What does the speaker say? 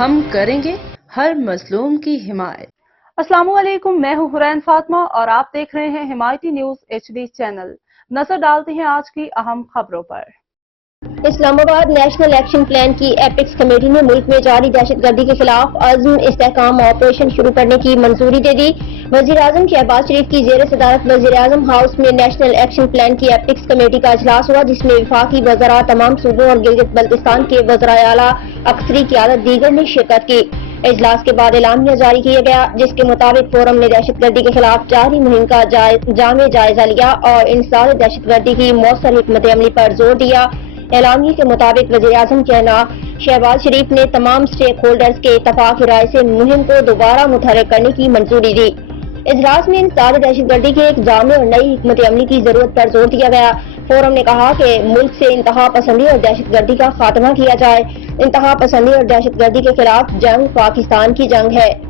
ہم کریں گے ہر مظلوم کی حمایت۔ السلام علیکم، میں ہوں حرین فاطمہ اور آپ دیکھ رہے ہیں حمایتی نیوز HD چینل۔ نظر ڈالتے ہیں آج کی اہم خبروں پر۔ اسلام آباد نیشنل ایکشن پلان کی ایپیکس کمیٹی نے ملک میں جاری دہشت گردی کے خلاف عزم استحکام آپریشن شروع کرنے کی منظوری دے دی۔ وزیر اعظم شہباز شریف کی زیر صدارت وزیر اعظم ہاؤس میں نیشنل ایکشن پلان کی ایپیکس کمیٹی کا اجلاس ہوا، جس میں وفاقی وزراء، تمام صوبوں اور گلگت بلتستان کے وزرائے اعلیٰ، اکثری قیادت دیگر نے شرکت کی۔ اجلاس کے بعد اعلامیہ جاری کیا گیا، جس کے مطابق فورم نے دہشت گردی کے خلاف جاری مہم کا جامع جائزہ لیا اور انسداد دہشت گردی کی مؤثر حکمت عملی پر زور دیا۔ اعلامیے کے مطابق وزیر اعظم جناب شہباز شریف نے تمام اسٹیک ہولڈرز کے اتفاق رائے سے مہم کو دوبارہ متحرک کرنے کی منظوری دی۔ اجلاس میں انسداد دہشت گردی کے ایک جامع اور نئی حکمت عملی کی ضرورت پر زور دیا گیا۔ فورم نے کہا کہ ملک سے انتہا پسندی اور دہشت گردی کا خاتمہ کیا جائے۔ انتہا پسندی اور دہشت گردی کے خلاف جنگ پاکستان کی جنگ ہے۔